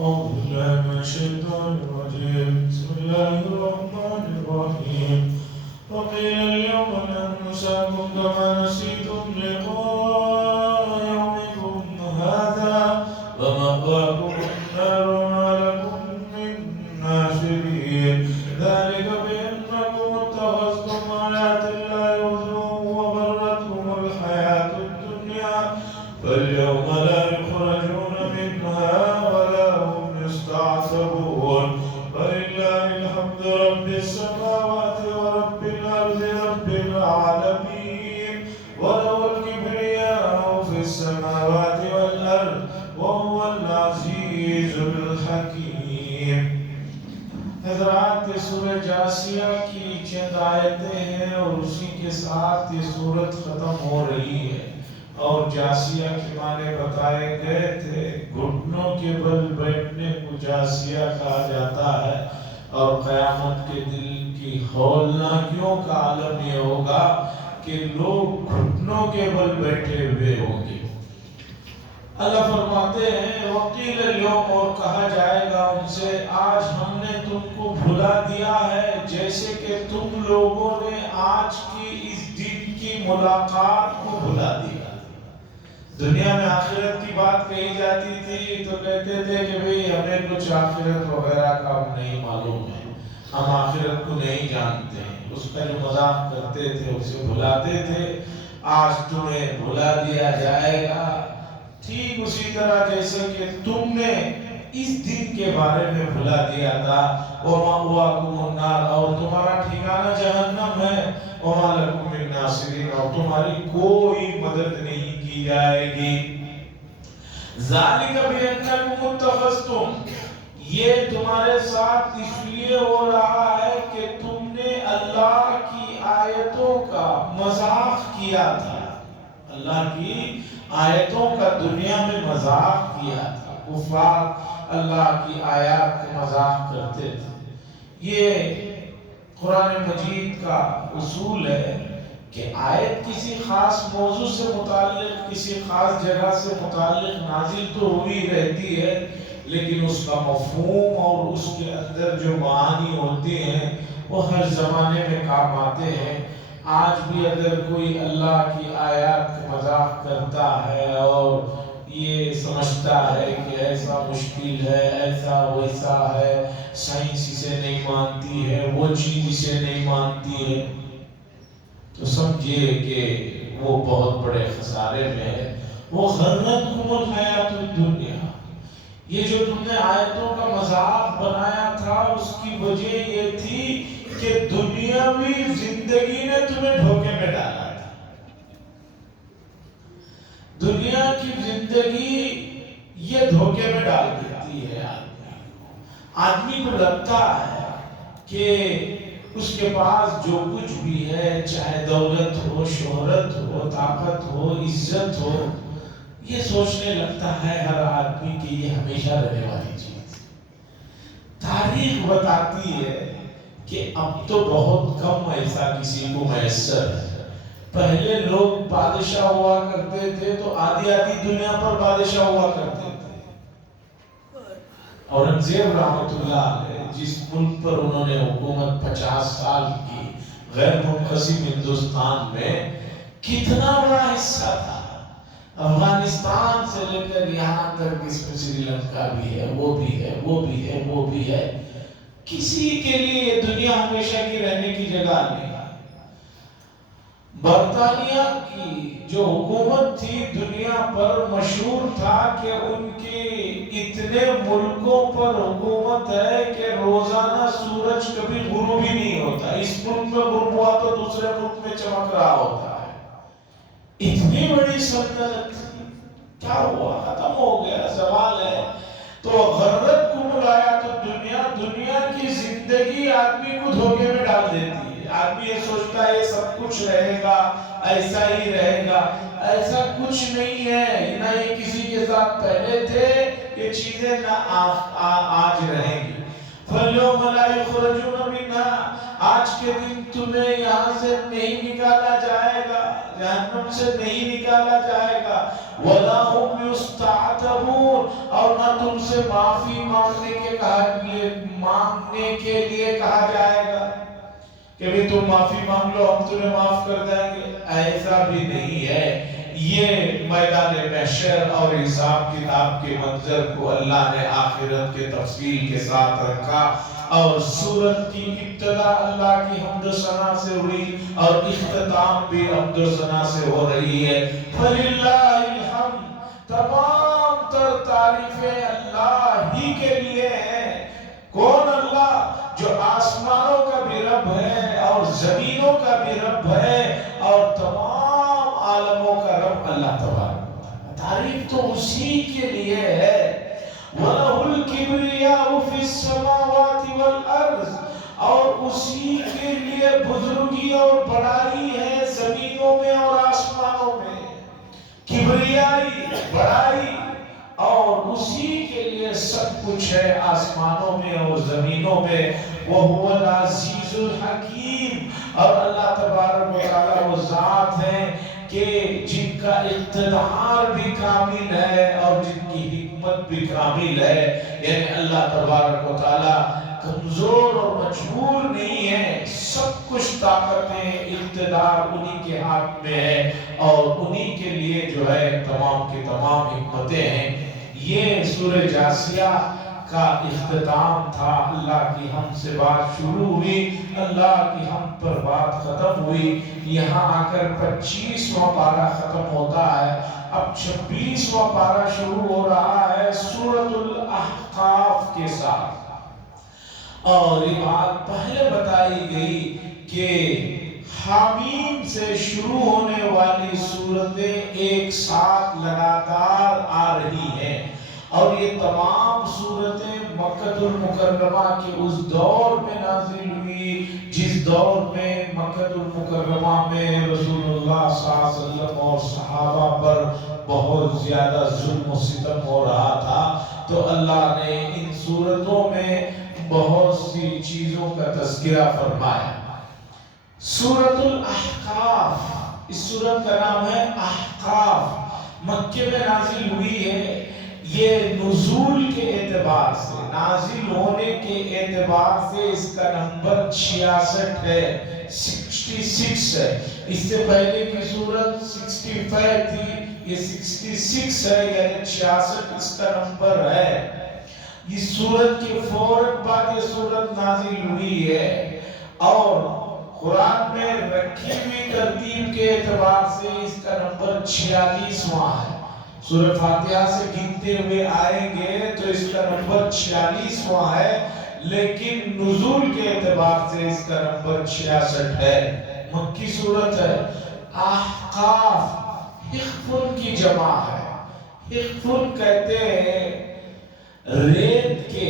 أعوذ بالله من الشيطان الرجيم بسم الله الرحمن الرحيم وقيل اليوم ننساكم كما نسيتم لقاء يومكم هذا ومأواكم النار وما لكم من ناصرين ذلك بأنكم اتخذتم آيات الله هزوا وغرتكم الحياة الدنيا فاليوم لا يخرجون منها ولا هم يستعتبون ولله الحمد رب السماوات ورب الأرض رب العالمين وله الكبرياء في السماوات والأرض وهو العزيز الحكيم. حضرات سورہ جاسیہ کی چند آیتیں ہیں اور اسی کے ساتھ یہ سورت ختم ہو رہی ہے. اور جاسیہ کے معنی بتائے گئے تھے. گھٹنوں کے بل بیٹھنے کو جاسیہ کہا جاتا ہے اور قیامت کے دل کی ہولناکیوں کا عالم یہ ہوگا کہ لوگ گھٹنوں کے بل بیٹھے ہوئے ہوں گے. اللہ فرماتے ہیں وقیل اليوم اور کہا جائے گا ان سے آج ہم نے تم کو بھلا دیا ہے جیسے کہ تم لوگوں نے آج کی اس دن کی ملاقات کو بھلا دیا. دنیا میں آخرت کی بات کہی جاتی تھی تو کہتے تھے کہ بھئی ہمیں کچھ آخرت وغیرہ کا نہیں معلوم ہے, ہم آخرت کو نہیں جانتے ہیں. اس کا جو مذاق کرتے تھے اسے بھلاتے تھے. آج تمہیں بھلا دیا جائے گا ٹھیک اسی طرح جیسے کہ تم نے اس دن کے بارے میں بھلا دیا تھا. وَمَأْوَاكُمُ النَّارُ اور تمہارا ٹھکانہ جہنم ہے. وَمَا لَكُم مِّن نَاصِرِينَ اور تمہاری کوئی مدد نہیں کی جائے گی. ذَلِكَ بِأَنَّكُمُ اتَّخَذْتُمْ یہ تمہارے ساتھ اس لیے ہو رہا ہے کہ تم نے اللہ کی آیتوں کا مذاق کیا تھا. اللہ کی آیتوں کا دنیا میں مذاق کیا تھا. کفار اللہ کی آیات کا مذاق کرتے تھے. یہ قرآن مجید کا اصول ہے کہ آیت کسی خاص موضوع سے متعلق کسی خاص جگہ سے متعلق نازل تو ہوئی رہتی ہے لیکن اس کا مفہوم اور اس کے اندر جو معانی ہوتے ہیں وہ ہر زمانے میں کام آتے ہیں. آج بھی اگر کوئی اللہ کی آیات کا مذاق کرتا ہے اور یہ سمجھتا ہے کہ ایسا مشکل ہے ایسا ویسا ہے, سائنس اسے نہیں مانتی ہے, وہ چیز اسے نہیں مانتی ہے, تو سمجھیے کہ وہ بہت بڑے خسارے میں ہے. وہ غرتکم الحیات الدنیا یہ جو تم نے آیتوں کا مذاق بنایا تھا اس کی وجہ یہ تھی کہ دنیاوی زندگی نے تمہیں دھوکے میں ڈالا تھا. دنیا کی زندگی یہ دھوکے میں ڈال دیتی ہے آدمی کو لگتا ہے کہ اس کے پاس جو کچھ بھی ہے چاہے دولت ہو, شہرت ہو, طاقت ہو, عزت ہو, یہ سوچنے لگتا ہے ہر آدمی کہ یہ ہمیشہ رہنے والی چیز. تاریخ بتاتی ہے کہ اب تو بہت کم ایسا کسی کو میسر ہے. پہلے لوگ بادشاہ ہوا کرتے تھے تو آدھی آدھی دنیا پر بادشاہ ہوا کرتے تھے. اورنگزیب رحمت اللہ علیہ جس ملک پر انہوں نے حکومت 50 سال کی غیر منقسم ہندوستان میں, کتنا بڑا حصہ تھا. افغانستان سے لے کر یہاں تک اس میں سری لنکا بھی ہے, وہ بھی ہے, وہ بھی ہے, وہ بھی ہے. کسی کے لیے یہ دنیا ہمیشہ کی رہنے کی جگہ نہیں. برطانیہ کی جو حکومت تھی دنیا پر مشہور تھا کہ ان کی اتنے ملکوں پر حکومت ہے کہ روزانہ سورج کبھی غروب ہی نہیں ہوتا. اس ملک میں غروب ہوا تو دوسرے ملک میں چمک رہا ہوتا ہے. اتنی بڑی سلطنت تھی, کیا ہوا؟ ختم ہو گیا. سوال ہے تو غرتکم الحیات الدنیا دنیا کی زندگی آدمی کو دھوکے میں ڈال دیتی ہے. آدمی یہ سوچتا ہے یہ سب کچھ رہے گا, ایسا ہی رہے گا. ایسا کچھ نہیں ہے. نہ یہ کسی کے ساتھ پہلے تھے, یہ چیزیں نہ آج رہیں گی. فَالْيَوْمَ لَا يُخْرَجُونَ مِنْهَا آج کے دن تمہیں یہاں سے نہیں نکالا جائے گا, جہنم سے نہیں نکالا جائے گا. وَلَا هُمْ يُسْتَعْتَبُونَ اور نہ تم سے معافی مانگنے کے لیے کہا جائے گا کہ بھی تم معافی مانگ لو ہم تمہیں معاف کر دیں گے. ایسا بھی نہیں ہے. یہ میدان محشر اور حساب کتاب کے منظر کو اللہ نے آخرت کے تفصیل کے ساتھ رکھا. اور سورت کی ابتدا اللہ کی حمد و ثنا سے ہوئی اور اختتام بھی حمد و ثنا سے ہو رہی ہے. فَلِلَّهِ الْحَمْدُ، تمام تر تعریفیں اللہ ہی کے لیے ہیں. کون؟ اللہ جو آسمانوں کا بھی رب ہے اور زمینوں کا بھی رب ہے اور تمام عالموں کا رب اللہ تبارک. تعریف تو اسی کے لیے ہے. وَلَهُ الْكِبْرِيَاءُ فِي السَّمَاوَاتِ وَالْأَرْضِ، اور اسی کے لیے بزرگی اور بڑائی ہے زمینوں میں اور آسمانوں میں. کبریائی، بڑائی، اور اسی کے لیے سب کچھ ہے آسمانوں میں اور زمینوں میں. وَهُوَ الْعَزِيزُ الْحَكِيمُ، اور اللہ تبارک و تعالیٰ وہ ذات ہے کہ جن کا اقتدار بھی کامل ہے اور جن کی حکمت بھی کامل ہے. یعنی اللہ تبارک و تعالیٰ کمزور اور مجبور نہیں ہے. سب کچھ طاقتیں، اقتدار انہی کے ہاتھ میں ہے اور انہی کے لیے جو ہے تمام کی تمام حکمتیں ہیں. یہ سورہ جاثیہ کا اختتام تھا. اللہ کی حمد سے بات شروع ہوئی، اللہ کی حمد پر بات ختم ہوئی. یہاں آ کر 25واں پارہ ختم ہوتا ہے. اب 26واں پارہ شروع ہو رہا ہے سورۃ الاحقاف کے ساتھ. اور یہ بات پہلے بتائی گئی کہ حامیم سے شروع ہونے والی سورتیں ایک ساتھ لگاتار آ رہی ہیں اور یہ تمام سورتیں مکہ المکرمہ کے اس دور میں نازل ہوئی جس دور میں مکہ المکرمہ میں رسول اللہ صلی اللہ علیہ وسلم اور صحابہ پر بہت زیادہ ظلم و ستم ہو رہا تھا. تو اللہ نے ان سورتوں میں بہت سی چیزوں کا تذکرہ فرمایا. سورۃ الاحقاف، اس سورت کا نام ہے احقاف، مکے میں نازل ہوئی ہے. یہ نزول کے اعتبار سے، نازل ہونے کے اعتبار سے اس کا نمبر 66 ہے، 66 ہے. اس سے پہلے کی سورت 65 تھی، یہ 66 ہے یعنی 66 اس کا نمبر ہے. اس سورت کے فوراً بعد یہ سورت نازل ہوئی ہے اور قرآن میں رکھی ہوئی ترتیب کے اعتبار سے اس کا نمبر 46واں ہے. سورہ فاتحہ سے گنتے ہوئے آئیں گے تو اس کا نمبر 46واں ہے، لیکن نزول کے اعتبار سے اس کا نمبر 66 ہے. مکی سورت ہے. احقاف حقفن کی جمع ہے. حقفن کہتے ہیں ریت کے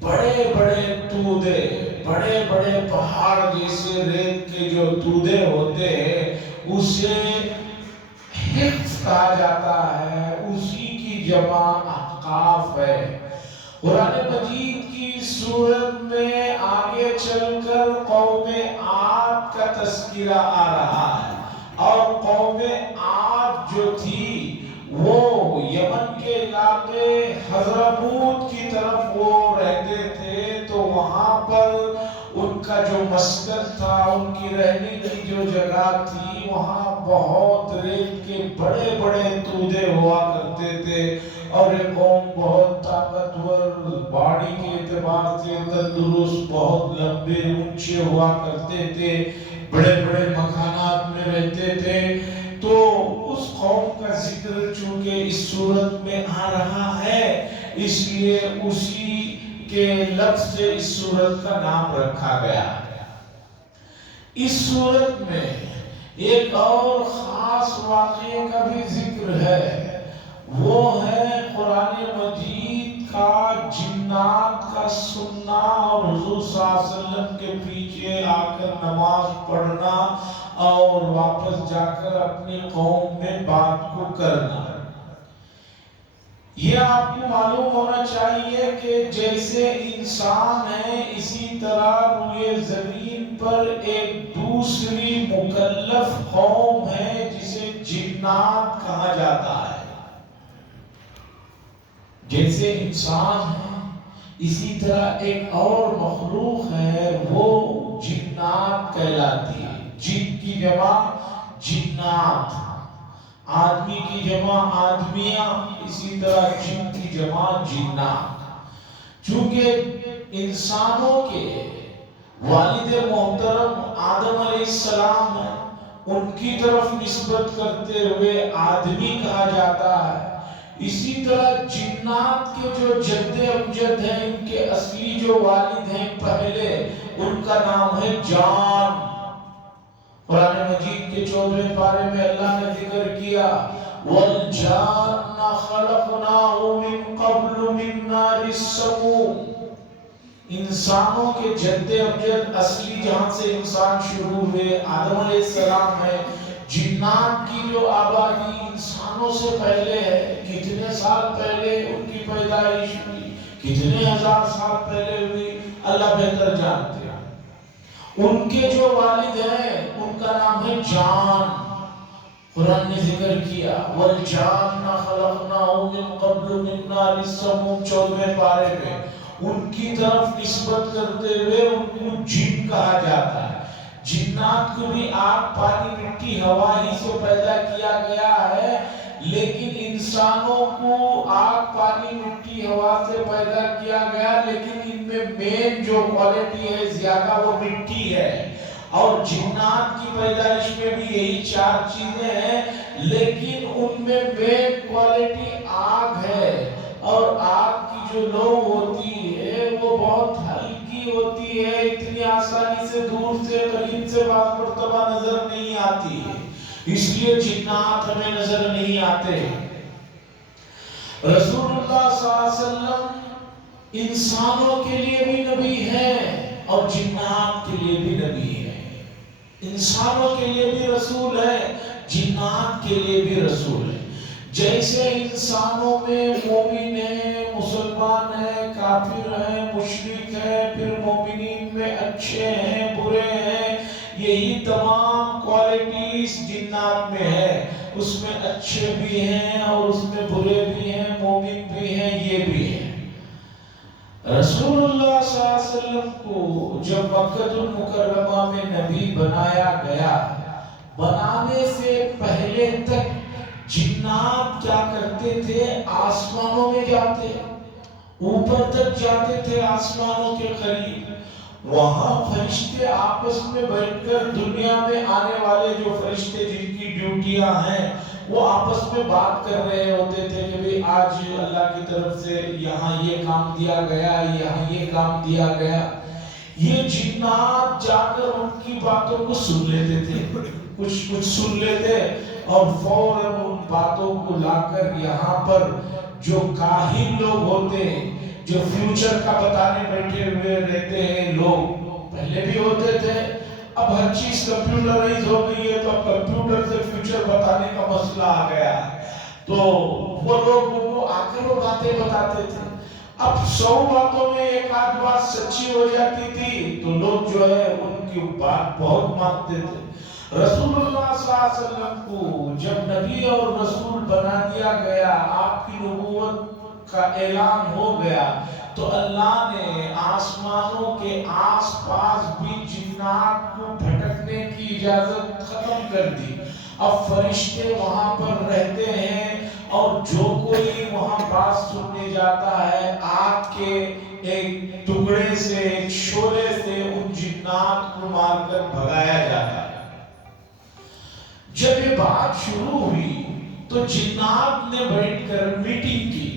بڑے بڑے تودے، بڑے بڑے پہاڑ جیسے ریت کے جو تودے ہوتے ہیں اسے حقف کہا جاتا ہے. اسی کی جمع احقاف ہے. قرآن مجید کی سورت میں آگے چل کر قوم عاد کا تذکرہ آ رہا ہے اور قوم عاد جو تھی وہ یمن کے علاقے حضرموت کی طرف وہ رہتے تھے. تو وہاں پر ان کا جو مسکن تھا، ان کی رہنے کی جو جگہ تھی، وہاں بہت ریت کے بڑے بڑے تودے ہوا کرتے تھے اور یہ قوم بہت طاقتور، باڈی کے اعتبار سے تندرست، بہت لمبے اونچے ہوا کرتے تھے، بڑے بڑے مکانات میں رہتے تھے. تو اس قوم کا ذکر چونکہ اس صورت میں آ رہا ہے اس لیے اسی کے لفظ سے اس صورت کا نام رکھا گیا. اس صورت میں ایک اور خاص واقعے کا بھی ذکر ہے، وہ ہے قرآن مجید کا جنات کا سننا اور حضور صلی اللہ علیہ وسلم کے پیچھے آ کر نماز پڑھنا اور واپس جا کر اپنی قوم میں بات کو کرنا. یہ آپ کو معلوم ہونا چاہیے کہ جیسے انسان ہے اسی طرح روئے زمین پر ایک دوسری مکلف قوم ہے جسے جنات کہا جاتا ہے. جیسے انسان ہے اسی طرح ایک اور مخلوق ہے، وہ جنات کہلاتی ہے۔ جن کی جمع جنات، آدمی کی جمع آدمیاں، اسی طرح جن کی جمع جنات۔ چونکہ انسانوں کے والد محترم آدم علیہ السلام ہیں، ان کی طرف نسبت کرتے ہوئے آدمی کہا جاتا ہے۔ اسی طرح جنات کے جو جد امجد ہیں، ان کے اصلی جو والد ہیں پہلے، ان کا نام ہے جان۔ قرآن مجید کے 14ویں پارے میں اللہ نے ذکر کیا وَالْجَانَّ خَلَقْنَاهُ مِن قَبْلُ مِن نَارِ السَّمُومِ۔ انسانوں کے جد امجد اصلی جہاں سے انسان شروع ہوئے آدم علیہ السلام ہے۔ جنات کی جو آبادی انسانوں سے پہلے ہے، کتنے سال پہلے ان کی پیدائش ہوئی، کتنے ہزار سال پہلے ہوئی، اللہ بہتر جانتے ہیں۔ ان کے جو والد ہیں ان کا نام ہے جان۔ قرآن نے ذکر کیا وَالْجَانَّ خَلَقْنَاهُ مِن قَبْلُ مِن نَارِ السَّمُومِ 14ویں پارے میں ان کی طرف نسبت کرتے ہوئے ان کو جن کہا جاتا ہے۔ جنات کو بھی آگ پانی مٹی ہوا ہی سے پیدا کیا گیا ہے، لیکن انسانوں کو آگ پانی مٹی ہوا سے پیدا کیا گیا، لیکن ان میں مین جو کوالٹی ہے زیادہ وہ مٹی ہے۔ اور جنات کی پیدائش میں بھی یہی چار چیزیں ہیں، لیکن ان میں مین کوالٹی آگ ہے۔ اور آگ کی جو لو ہوتی ہے وہ بہت ہلکی ہوتی ہے، اتنی آسانی سے دور سے قریب سے بعض مرتبہ نظر نہیں آتی ہے، اس لیے جنات ہمیں نظر نہیں آتے۔ رسول اللہ صلی اللہ علیہ وسلم انسانوں کے لیے بھی نبی ہے اور جنات کے لیے بھی نبی ہے۔ انسانوں کے لیے بھی رسول ہے، جنات کے لیے بھی رسول ہے۔ جیسے انسانوں میں مومن ہے، مسلمان ہے، کافر ہے، مشرک ہے، پھر مومنین میں اچھے ہیں، برے ہیں، یہی تمام کوالٹیز جنات میں ہے۔ اس میں اچھے بھی ہیں اور اس میں برے بھی ہیں، مومن بھی ہیں، یہ بھی ہیں۔ رسول اللہ صلی اللہ علیہ وسلم کو جب مکہ المکرمہ میں نبی بنایا گیا، بنانے سے پہلے تک جنات کیا کرتے تھے؟ آسمانوں میں جاتے، اوپر تک جاتے تھے، آسمانوں کے قریب۔ وہاں فرشتے آپس میں بیٹھ کر دنیا میں آنے والے جو فرشتے جن کی ڈیوٹیاں ہیں وہ آپس میں بات کر رہے ہوتے تھے کہ بھی آج اللہ کی طرف سے یہاں یہ کام دیا گیا، یہاں یہ کام دیا گیا۔ یہ جنات جا کر ان کی باتوں کو سن لیتے تھے، کچھ سن لیتے اور فوراً ان باتوں کو لا کر یہاں پر جو کاہن لوگ ہوتے ہیں، جو فیوچر کا بتانے بیٹھے ہوئے رہتے ہیں، لوگ پہلے بھی ہوتے تھے، اب ہر چیز کمپیوٹرائز ہو گئی ہے تو اب کمپیوٹر سے فیوچر بتانے کا مسئلہ آ گیا ہے، تو وہ لوگ ان کو آ کر وہ باتیں بتاتے تھے۔ اب 100 باتوں میں ایک آدھ بات سچی ہو جاتی تھی تو لوگ جو ہے ان کی بات بہت مانتے تھے۔ رسول اللہ صلی اللہ علیہ وسلم کو جب نبی اور رسول بنا دیا گیا، آپ کی نبوت کا اعلان ہو گیا، تو اللہ نے آسمانوں کے آس پاس بھی جنات کو بھٹکنے کی اجازت ختم کر دی۔ اب فرشتے وہاں پر رہتے ہیں اور جو کوئی وہاں بات سننے جاتا ہے، آگ کے ایک ٹکڑے سے، ایک شعلے سے ان جنات کو مار کر بھگایا جاتا ہے۔ جب یہ بات شروع ہوئی تو جنات نے بیٹھ کر میٹنگ کی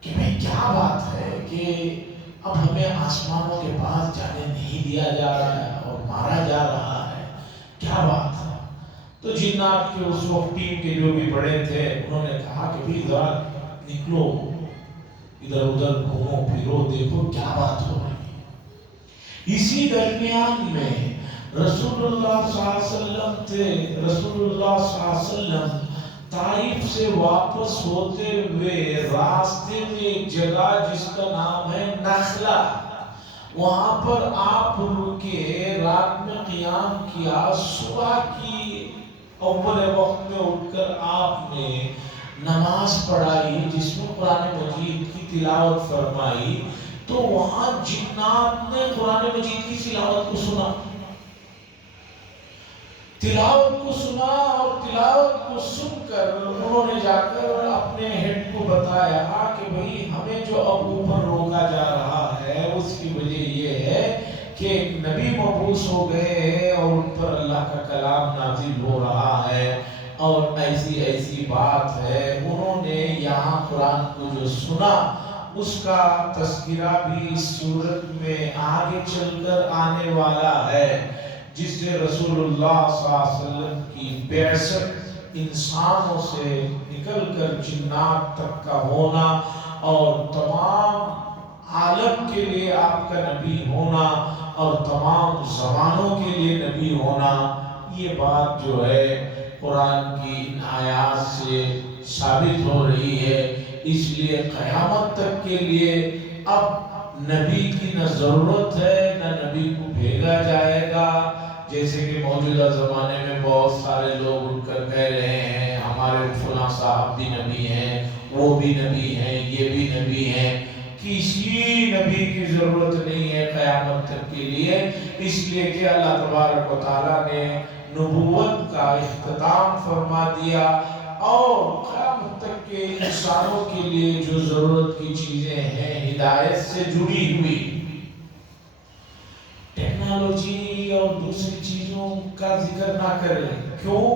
کہ بھئی کیا بات ہے کہ اب ہمیں آسمانوں کے پاس جانے نہیں دیا جا رہا ہے اور مارا جا رہا ہے، کیا بات ہے؟ تو جنات کے اس وقت ٹیم کے جو بھی بڑے تھے انہوں نے کہا کہ بھی ذرا نکلو، ادھر ادھر گھومو پھرو، دیکھو کیا بات ہو رہی ہے۔ اسی درمیان میں رسول اللہ صلی اللہ علیہ وسلم تھے، رسول اللہ صلی اللہ علیہ وسلم طائف سے واپس ہوتے ہوئے راستے میں ایک جگہ جس کا نام ہے نخلہ، وہاں پر آپ رکے، رات میں قیام کیا۔ صبح کی اول وقت میں اٹھ کر آپ نے نماز پڑھائی جس میں قرآن مجید کی تلاوت فرمائی تو وہاں جنات نے قرآن مجید کی تلاوت کو سنا، تلاوت کو سنا، اور تلاوت کو سن کر انہوں نے جا کر اپنے ہیڈ کو بتایا کہ بھئی ہمیں جو اب اوپر روکا جا رہا ہے اس کی وجہ یہ ہے کہ ایک نبی مبعوث ہو گئے اور ان پر اللہ کا کلام نازل ہو رہا ہے، اور ایسی ایسی بات ہے۔ انہوں نے یہاں قرآن کو جو سنا اس کا تذکرہ بھی اس صورت میں آگے چل کر آنے والا ہے، جس سے رسول اللہ صلی اللہ علیہ وسلم کی بعثت انسانوں سے نکل کر جنات تک کا ہونا اور تمام عالم کے لیے آپ کا نبی ہونا اور تمام زمانوں کے لیے نبی ہونا، یہ بات جو ہے قرآن کی ان آیات سے ثابت ہو رہی ہے۔ اس لیے قیامت تک کے لیے اب نبی کی نہ ضرورت ہے نہ نبی کو بھیجا جائے گا، جیسے کہ موجودہ زمانے میں بہت سارے لوگ اٹھ کر کہہ رہے ہیں ہمارے فلاں صاحب بھی نبی ہیں، وہ بھی نبی ہیں، یہ بھی نبی ہیں۔ کسی نبی کی ضرورت نہیں ہے قیامت تک کے لیے، اس لیے کہ اللہ تبارک و تعالیٰ نے نبوت کا اختتام فرما دیا، اور قیامت تک کے انسانوں کے لیے جو ضرورت کی چیزیں ہیں ہدایت سے جڑی ہوئی، ٹیکنالوجی اور دوسری چیزوں کا ذکر نہ کریں۔ کیوں؟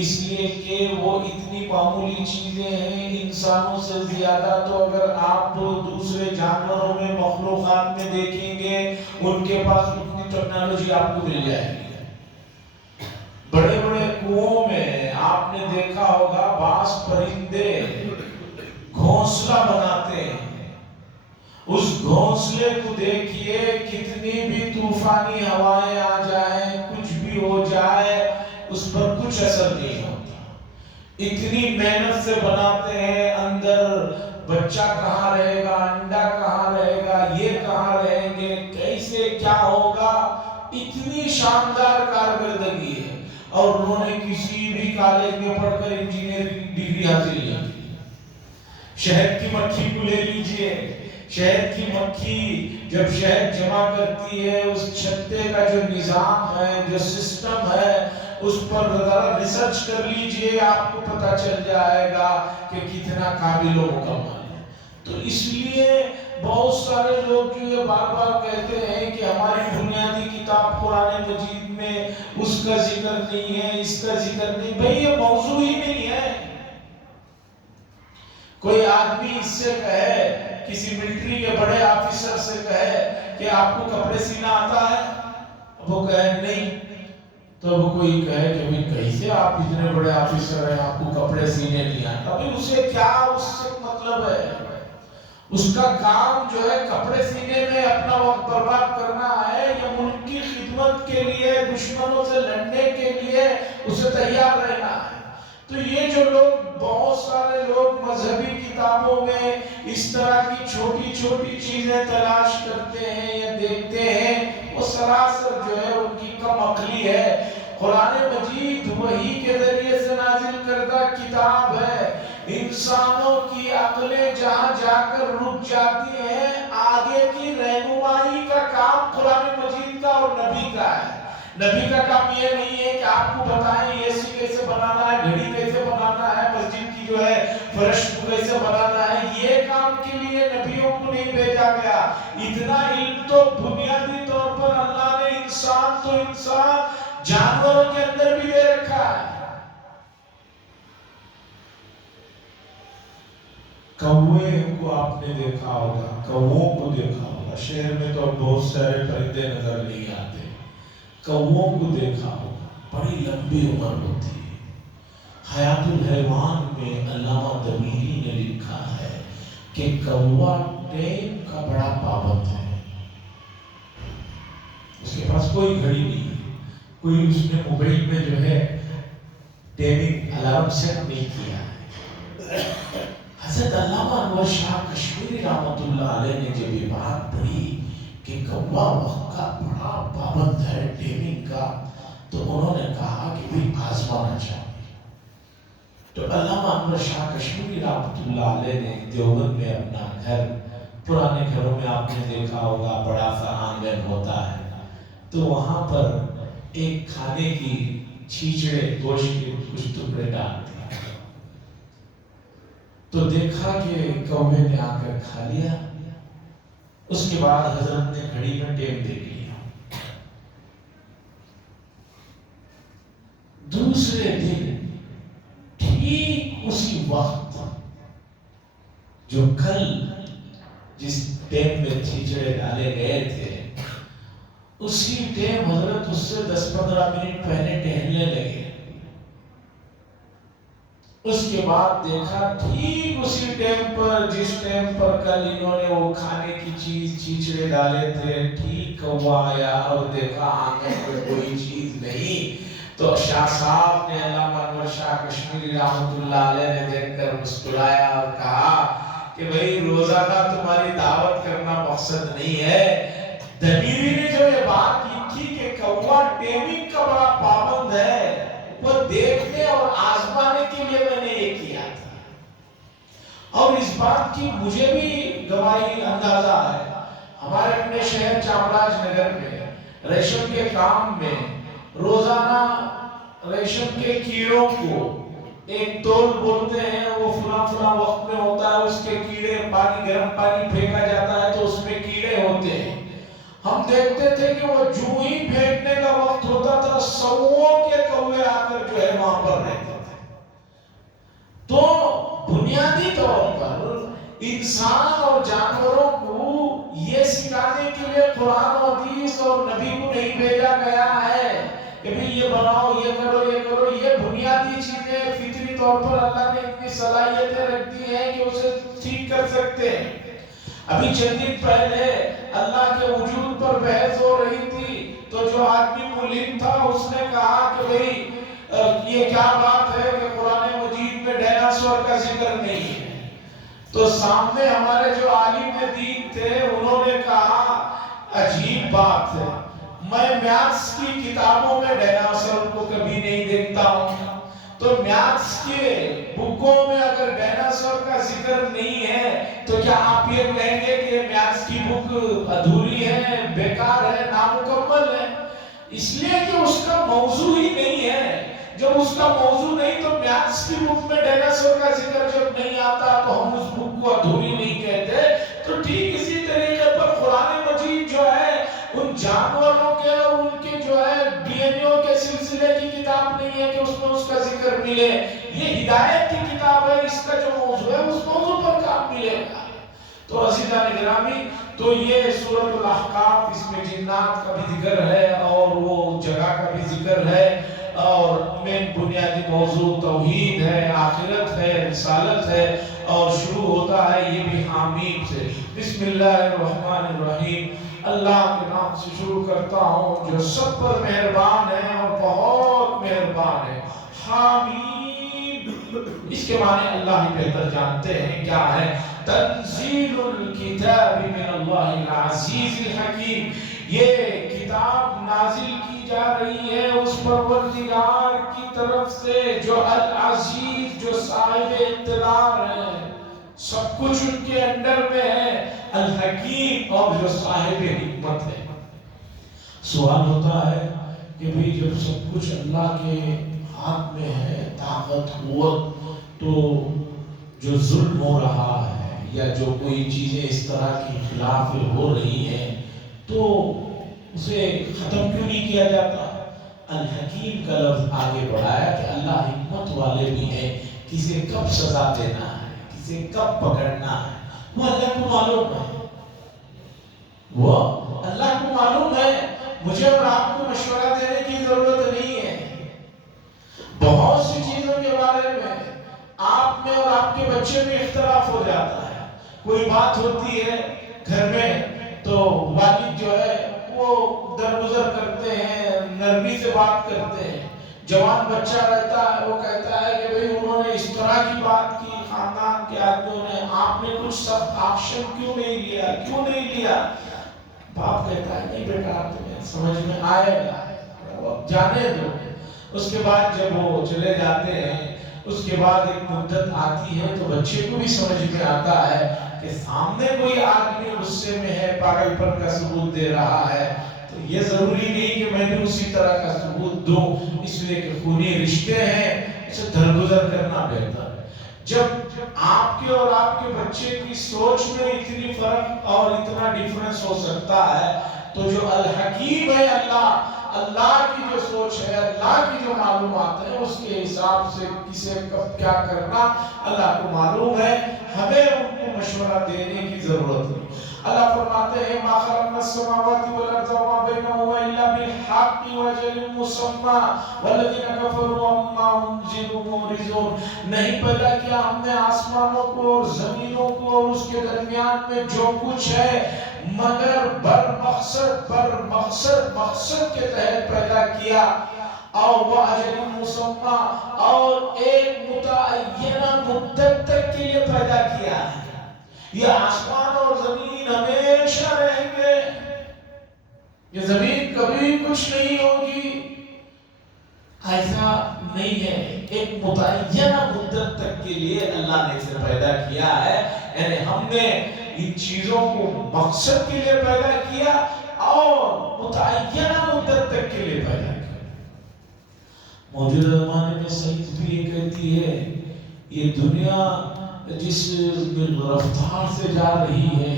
اس لیے کہ وہ اتنی معمولی چیزیں ہیں، انسانوں سے زیادہ تو اگر آپ دوسرے جانوروں میں مخلوقات میں دیکھیں گے ان کے پاس اتنی ٹیکنالوجی آپ کو مل جائے گی۔ بڑے بڑے کنووں میں آپ نے دیکھا ہوگا بعض پرندے گھونسلہ بناتے ہیں، اس گھونسلے کو دیکھیے کتنی بھی طوفانی ہوائیں آ جائیں، کچھ بھی ہو جائے اس پر کچھ اثر نہیں ہوتا۔ اتنی محنت سے بناتے ہیں، اندر بچہ کہاں رہے گا، انڈا کہاں رہے گا، یہ کہاں رہیں گے، کیسے کیا ہوگا، اتنی شاندار کارکردگی ہے۔ اور انہوں نے کسی بھی کالج میں پڑھ کر انجینئرنگ ڈگری حاصل نہیں کی۔ شہد کی مکھی کو لے لیجئے، شہد کی مکھی جب شہد جمع کرتی ہے، اس چھتے کا جو نظام ہے، جو سسٹم ہے، اس پر ذرا ریسرچ کر لیجئے، آپ کو پتہ چل جائے گا کہ کتنا قابل و مکمل ہے۔ تو اس لیے بہت سارے لوگ جو یہ بار بار کہتے ہیں کہ ہماری بنیادی کتاب قرآن مجید میں اس کا ذکر نہیں ہے، اس کا ذکر نہیں، بھئی یہ موضوع ہی نہیں ہے۔ کوئی آدمی اس سے کہے، کسی ملٹری کے بڑے آفیسر سے کہے کہ آپ کو کپڑے سینا آتا ہے، وہ کہے نہیں، تو وہ کوئی کہے کہ بھئی کیسے آپ اتنے بڑے آفیسر ہیں آپ کو کپڑے سینے نہیں آتا، ابھی اسے کیا اس سے مطلب ہے؟ اس کا کام جو ہے کپڑے سینے میں اپنا وقت برباد کرنا ہے یا ملک کی خدمت کے لیے دشمنوں سے لڑنے کے لیے اسے تیار رہنا ہے؟ تو یہ جو لوگ، بہت سارے لوگ مذہبی کتابوں میں اس طرح کی چھوٹی چھوٹی چیزیں تلاش کرتے ہیں یا دیکھتے ہیں، وہ سراسر جو ہے ان کی کم عقلی ہے۔ قرآن مجید وحی کے ذریعے سے نازل کردہ کتاب ہے، انسانوں کی عقلیں جہاں جا کر رک جاتی ہیں، آگے کی رہنمائی کا کام قرآن مجید کا اور نبی کا ہے۔ نبی کا کام یہ نہیں ہے کہ آپ کو بتائیں اے سی کیسے بنانا ہے، گھڑی کیسے بنانا ہے، مسجد کی جو ہے فرش کو کیسے بنانا ہے، یہ کام کے لیے نبیوں کو نہیں بھیجا گیا۔ اتنا علم تو بنیادی طور پر اللہ نے انسان تو انسان جانوروں کے اندر بھی دے رکھا ہے۔ کوے کو آپ نے دیکھا ہوگا، کووں کو دیکھا ہوگا، شہر میں تو بہت سارے پرندے نظر نہیں آتے، کووں کو دیکھا ہوگا، بڑی لمبی عمر ہوتی ہے۔ حیات الحیوان میں علامہ دمیری نے لکھا ہے کہ کوا ٹائم کا بڑا پابند ہے، اس کے پاس کوئی گھڑی نہیں ہے، کوئی اس نے موبائل میں جو ہے ٹائمنگ الارم سیٹ نہیں کیا ہے۔ حضرت علامہ انور شاہ کشمیری رحمۃ اللہ علیہ نے جب یہ بات پڑھی کہ کوا وقت کا بڑا پابند ہے، ٹائمنگ کا، تو انہوں نے کہا کہ بھی آزمانا چاہیے۔ تو علامہ انور شاہ کشمیری رحمۃ اللہ علیہ نے دیوبند میں اپنا گھر، پرانے گھروں میں آپ نے دیکھا ہوگا بڑا سا آنگن ہوتا ہے، تو وہاں پر ایک کھانے کی چھیچڑے گوشت کے کچھ ٹکڑے ڈال دیے، تو دیکھا کہ کوے نے آ کر کھا لیا۔ اس کے بعد حضرت نے گھڑی میں ٹائم دیکھ لیا۔ دوسرے دن ٹھیک اسی وقت جو کل جس ٹائم میں چھیچڑے ڈالے گئے تھے، اسی ٹائم حضرت اس سے 10-15 منٹ پہلے ٹہلنے لگے۔ اس کے بعد دیکھا ٹھیک اسی ٹائم پر جس ٹائم پر کل انہوں نے وہ کھانے کی چیز چھیچڑے ڈالے تھے، ٹھیک کوا آیا اور دیکھا آنگن میں کوئی چیز نہیں۔ تو شاہ صاحب نے، علامہ انور شاہ کشمیری رحمۃ اللہ علیہ نے دیکھ کر مسکرایا اور کہا کہ بھئی روزانہ تمہاری دعوت کرنا مقصد نہیں ہے، دلیری نے جو یہ بات کی تھی کہ کوا ٹائمنگ کا بڑا پابند ہے، وہ دیکھنے اور آزمانے کے لیے میں نے یہ کیا تھا، اور اس بات کی مجھے بھی گواہی اندازہ ہے۔ ہمارے اپنے شہر چامراج نگر میں ریشم کے کام میں روزانہ ریشم کے کیڑوں کو ایک تول بولتے ہیں، وہ فلاں وقت میں ہوتا ہے، اس کے کیڑے، پانی گرم پانی پھینکا جاتا ہے تو اس میں کیڑے ہوتے ہیں۔ ہم دیکھتے تھے کہ وہ جو ہی پھینکنے کا وقت ہوتا تھا، سووں کے کوے آ کر جو ہے وہاں پر رہتے تھے۔ تو بنیادی طور پر انسان اور جانوروں کو یہ سکھانے کے لیے قرآن و حدیث اور نبی کو نہیں بھیجا گیا ہے کہ بھی یہ بناؤ، یہ کرو، یہ کرو۔ یہ بنیادی چیزیں فطری طور پر اللہ نے اتنی صلاحیتیں رکھ دی ہیں کہ اسے ٹھیک کر سکتے ہیں۔ ابھی چند دن پہلے اللہ کے وجود پر بحث ہو رہی تھی، تو جو آدمی ملحد تھا اس نے کہا کہ بھئی یہ کیا بات ہے کہ قرآن مجید میں ڈیناسور کا ذکر نہیں ہے۔ تو سامنے ہمارے جو عالم دین تھے، انہوں نے کہا عجیب بات ہے، میں میتھس کی کتابوں میں ڈیناسور کو کبھی نہیں دیکھتا ہوں، تو میتھس کے بکوں میں اگر ڈیناسور کا ذکر نہیں ہے تو کیا آپ یہ کہیں گے کہ میتھس کی بک ادھوری ہے، بیکار ہے، نامکمل ہے؟ اس لیے کہ اس کا موضوع ہی نہیں ہے۔ جب اس کا موضوع نہیں تو میتھس کی بک میں ڈیناسور کا ذکر جب نہیں آتا تو ہم اس بک کو ادھوری نہیں کہتے۔ تو ٹھیک اسی طریقے پر قرآن مجید جو ہے ان جانوروں کے، ان کے جو ہے ڈی این اے کے سلسلے کی کتاب نہیں ہے کہ اس میں اس کا ذکر ملے۔ یہ ہدایت کی کتاب ہے، اس کا جو موضوع ہے اس موضوع پر کام ملے گا۔ تو عزیزان گرامی، تو یہ سورۃ الاحقاف، اس میں جنات کا بھی ذکر ہے اور وہ جگہ کا بھی ذکر ہے، اور میں بنیادی موضوع توحید ہے، آخرت ہے، رسالت ہے، اور شروع ہوتا ہے یہ بھی حامیم سے۔ بسم اللہ الرحمن الرحیم۔ اللہ کے نام سے شروع کرتا ہوں جو سب پر مہربان ہے اور بہت مہربان ہے۔ حامیم، اس کے معنی اللہ ہی بہتر جانتے ہیں کیا ہے۔ تنزیل الکتاب من اللہ العزیز الحکیم، یہ کتاب نازل کی جا رہی ہے اس پروردگار کی طرف سے جو العزیز، جو صاحب اقتدار ہے، سب کچھ ان کے انڈر میں ہے، الحکیم، اور جو صاحب حکمت ہے۔ سوال ہوتا ہے کہ بھی جب سب کچھ اللہ کے ہاتھ میں ہے، طاقت، قوت، تو جو ظلم ہو رہا ہے یا جو کوئی چیزیں اس طرح کی خلاف ہو رہی ہیں تو اسے ختم کیوں نہیں کیا جاتا؟ الحکیم کا لفظ آگے بڑھایا کہ اللہ حکمت والے بھی ہیں، کسے کب سزا دینا ہے، کسے کب پکڑنا ہے، وہ اللہ کو معلوم ہے، وہ اللہ کو معلوم ہے۔ مجھے اور آپ کو مشورہ دینے کی ضرورت نہیں ہے۔ بہت سی چیزوں کے بارے میں آپ میں اور آپ کے بچے میں اختلاف ہو جاتا ہے۔ کوئی بات ہوتی ہے گھر میں تو والد جو ہے وہ درگزر کرتے ہیں، نرمی سے بات کرتے ہیں۔ جوان بچہ رہتا ہے، وہ کہتا ہے کہ بھئی انہوں نے اس طرح کی بات کی خاندان کے آدمیوں نے، آپ نے کچھ سخت ایکشن کیوں نہیں لیا، کیوں نہیں لیا؟ باپ کہتا ہے نہیں بیٹا تمہیں سمجھ میں آئے گا، جانے دو۔ اس کے بعد جب وہ چلے جاتے ہیں اس کے بعد ایک مدت آتی ہے تو بچے کو بھی سمجھ میں آتا ہے کہ سامنے کوئی آدمی غصے میں ہے، پاگل پن کا ثبوت دے رہا ہے، تو یہ ضروری نہیں کہ میں بھی اسی طرح کا ثبوت دوں، اس لیے کہ خونی رشتے ہیں، اسے درگزر کرنا بہتر ہے۔ جب آپ کے اور آپ کے بچے کی سوچ میں اتنی فرق اور اتنا ڈیفرنس ہو سکتا ہے، تو جو الحکیم ہے اللہ کی جو سوچ ہے، اللہ کی جو معلومات ہے، اس کے حساب سے کسے کب کیا کرنا اللہ کو معلوم ہے، ہمیں ان کو مشورہ دینے کی ضرورت نہیں۔ اللہ فرماتے ہیں ما خلقنا السماوات والارض وما بينهما الا بالحق واجل مسمى والذين كفروا عما انذروا معرضون۔ نہیں پیدا کیا ہم نے آسمانوں کو اور زمینوں کو اور اس کے درمیان میں جو کچھ ہے مگر مقصد کے تحت پیدا کیا، اور واجل مسمى، اور ایک متعینہ مدت تک کے لیے پیدا کیا ہے۔ یہ آسمان اور زمین ہمیشہ رہیں گے، یہ زمین کبھی کچھ نہیں ہوگی، ایسا نہیں ہے۔ ایک متعینہ مدت تک کے لیے اللہ نے اسے پیدا کیا ہے، یعنی ہم نے ان چیزوں کو مقصد کے لیے پیدا کیا اور متعینہ مدت تک کے لیے پیدا کیا۔ موجودہ زمانے میں سائنس بھی یہ کہتی ہے یہ دنیا جس رفتار سے جا رہی ہے،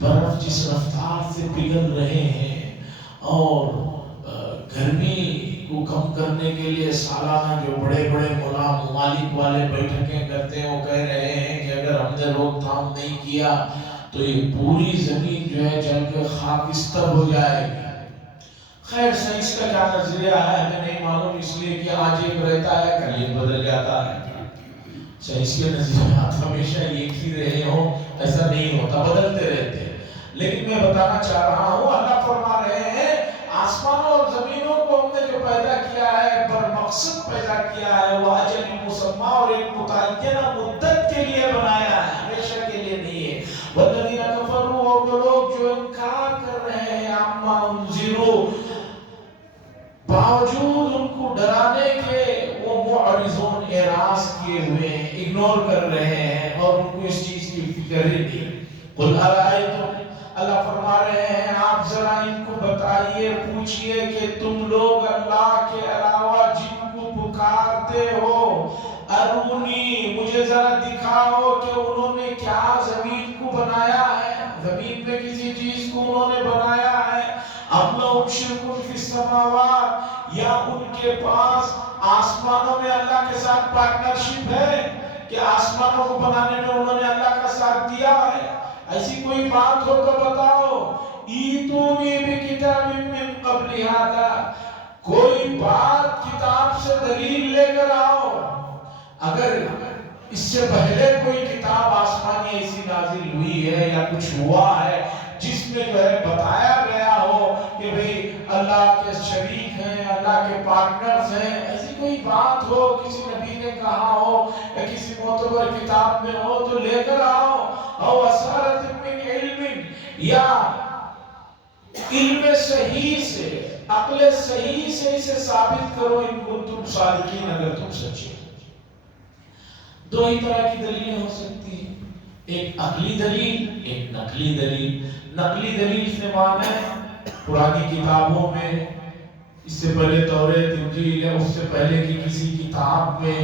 برف جس رفتار سے پگھل رہے ہیں، اور گرمی کو کم کرنے کے لیے سالانہ جو بڑے بڑے ممالک والے بیٹھکیں کرتے ہیں، وہ کہہ رہے ہیں کہ اگر ہم نے روک تھام نہیں کیا تو یہ پوری زمین جو ہے جل کے خاکستر ہو جائے گی۔ خیر سائنس کا کیا نظریہ ہے ہمیں نہیں معلوم، اس لیے کہ آج ایک رہتا ہے کل ایک بدل جاتا ہے۔ سائنس کے نظریات ہمیشہ ایک ہی رہے ہوں ایسا نہیں ہوتا، بدلتے رہتے ہیں۔ لیکن میں بتانا چاہ رہا ہوں اللہ فرما رہے ہیں آسمانوں اور زمینوں کو ہم نے جو پیدا کیا ہے پر مقصد پیدا کیا ہے، وہ اجل مسمى، اور ایک متعینہ مدت کے لیے بنایا ہے، ہمیشہ کے لیے نہیں ہے۔ والذین کفروا، اور وہ لوگ جو انکار کر رہے ہیں عما انذروا، باوجود ان کو ڈرانے کے وہ معرضون، اعراض کیے ہوئے ہیں، اگنور کر رہے ہیں، اور ان کو اس چیز کی فکر ہی نہیں۔ قل ارائیتم، اللہ فرما رہے ہیں آپ ذرا ان کو بتائیے، پوچھئے کہ تم لوگ اللہ کے علاوہ جن کو پکارتے ہو، ارونی، مجھے ذرا دکھاؤ کہ انہوں نے کیا زمین کو بنایا ہے، زمین میں کسی چیز کو انہوں نے بنایا ہے، ام لہم شرک فی السماوات، یا ان کے پاس آسمانوں میں اللہ کے ساتھ پارٹنرشپ ہے کہ آسمانوں کو بنانے میں انہوں نے اللہ کا ساتھ دیا ہے؟ ایسی کوئی بات ہو تو بتاؤ۔ ایتونی بکتاب من قبل ھذا، کوئی بات کتاب سے دلیل لے کر آؤ، اگر اس سے پہلے کوئی کتاب آسمانی ایسی نازل ہوئی ہے یا کچھ ہوا ہے جس میں جو ہے بتایا گیا ہو کہ بھئی اللہ کے شریک ہیں، اللہ کے پارٹنرز ہیں، ایسی کوئی بات ہو، کسی نبی نے کہا ہو یا کسی معتبر کتاب میں ہو تو لے کر آؤ۔ او اسارت من علم، یا علم صحیح سے، عقل صحیح سے اسے ثابت کرو، ان کنتم صادقین، اگر تم سچے۔ دو ہی طرح کی دلیلیں ہو سکتی ہیں، ایک عقلی دلیل، ایک نقلی دلیل۔ نقلی دلیل سے معنی ہے پرانی کتابوں میں، اس سے پہلے توریت انجیل ہے، اس سے پہلے کی کسی کتاب میں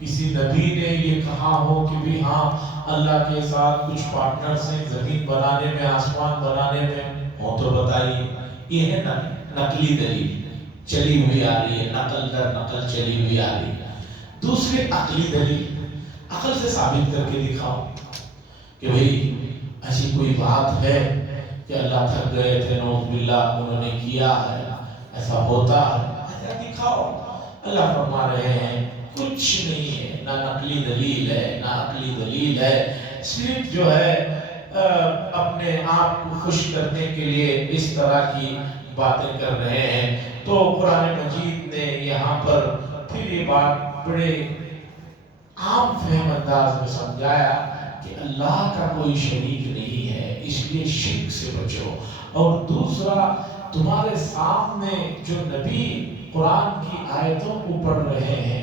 کسی نبی نے یہ کہا ہو کہ بھی ہاں اللہ کے ساتھ کچھ پارٹنرز ہیں زمین بنانے میں، آسمان بنانے میں، ہو تو بتائیے۔ یہ ہے نقلی دلیل، چلی ہوئی آ رہی ہے، نقل در نقل چلی ہوئی آ رہی ہے۔ دوسری عقلی دلیل، عقل سے ثابت کر کے دکھاؤ کہ بھئی ایسی کوئی بات ہے کہ اللہ تھک گئے تھے، نعوذ باللہ انہوں نے کیا ہے، ایسا ہوتا ہے، ایسا دکھاؤ۔ اللہ فرما رہے ہیں کچھ نہیں ہے، نہ نقلی دلیل ہے نہ عقلی دلیل ہے، صرف جو ہے اپنے آپ کو خوش کرنے کے لیے اس طرح کی باتیں کر رہے ہیں۔ تو قرآن مجید نے یہاں پر پھر یہ بات بڑے عام فہم انداز میں سمجھایا کہ اللہ کا کوئی شریک نہیں ہے، اس لیے شرک سے بچو۔ اور دوسرا، تمہارے سامنے جو نبی قرآن کی آیتوں کو پڑھ رہے ہیں،